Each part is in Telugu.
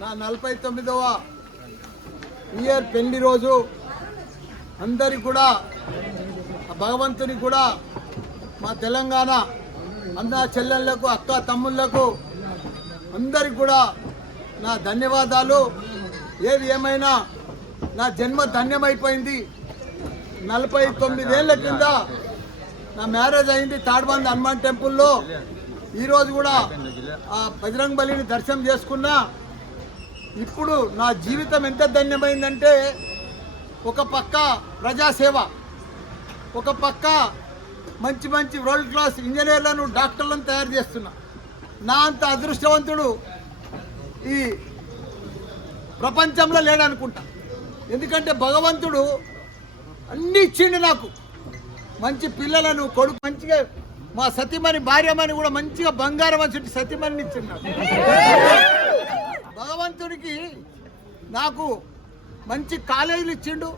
నా 49వ ఇయర్ పెళ్లి రోజు అందరికి కూడా భగవంతునికి కూడా మా తెలంగాణ అన్న చెల్లెళ్లకు అక్క తమ్ముళ్లకు అందరికి కూడా నా ధన్యవాదాలు. ఏది ఏమైనా నా జన్మ ధన్యమైపోయింది. 49 ఏళ్ల కింద నా మ్యారేజ్ అయింది తాడ్బంద్ హనుమాన్ టెంపుల్లో. ఈరోజు కూడా ఆ బజరంగ్ బలిని దర్శనం చేసుకున్నా. ఇప్పుడు నా జీవితం ఎంత ధన్యమైందంటే ఒక పక్క ప్రజాసేవ, ఒక పక్క మంచి మంచి వరల్డ్ క్లాస్ ఇంజనీర్లను డాక్టర్లను తయారు చేస్తున్నా. నా అంత అదృష్టవంతుడు ఈ ప్రపంచంలో లేడనుకుంటా. ఎందుకంటే భగవంతుడు అన్నీ ఇచ్చిండు నాకు. మంచి పిల్లలను కొడుకు, మంచిగా మా సతీమణి భార్యమని కూడా మంచిగా బంగారం వచ్చి సతీమణిని ఇచ్చిండు నాకు. భగవంతుడికి నాకు మంచి కాలేజీలు ఇచ్చిండు,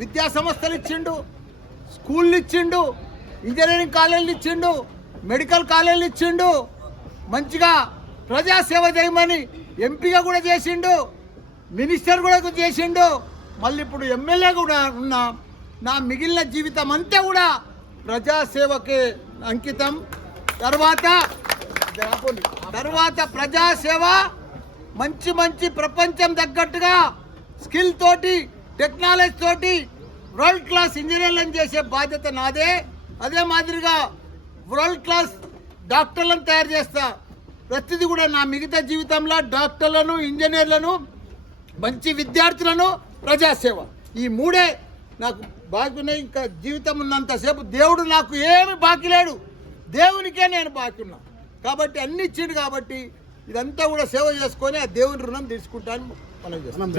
విద్యా సంస్థలు ఇచ్చిండు, స్కూళ్ళు ఇచ్చిండు, ఇంజనీరింగ్ కాలేజీలు ఇచ్చిండు, మెడికల్ కాలేజీలు ఇచ్చిండు. మంచిగా ప్రజాసేవ చేయమని ఎంపీగా కూడా చేసిండు, మినిస్టర్ కూడా చేసిండు. మళ్ళీ ఇప్పుడు ఎమ్మెల్యే కూడా ఉన్నా. నా మిగిలిన జీవితం అంతా కూడా ప్రజాసేవకే అంకితం. తర్వాత ప్రజాసేవ మంచి మంచి ప్రపంచం తగ్గట్టుగా స్కిల్ తోటి టెక్నాలజీ తోటి వరల్డ్ క్లాస్ ఇంజనీర్లను చేసే బాధ్యత నాదే. అదే మాదిరిగా వరల్డ్ క్లాస్ డాక్టర్లను తయారు చేస్తా. ప్రతిదీ కూడా నా మిగతా జీవితంలో డాక్టర్లను, ఇంజనీర్లను, మంచి విద్యార్థులను, ప్రజాసేవ, ఈ మూడే నాకు బాకీ ఉన్నాయి. ఇంకా జీవితం ఉన్నంతసేపు దేవుడు నాకు ఏమి బాకీ లేడు, దేవునికే నేను బాకీ ఉన్నా. కాబట్టి అన్ని ఇచ్చిండు. కాబట్టి ఇదంతా కూడా సేవ చేసుకొని ఆ దేవుని రుణం తీసుకుంటాను మనం చేస్తాం.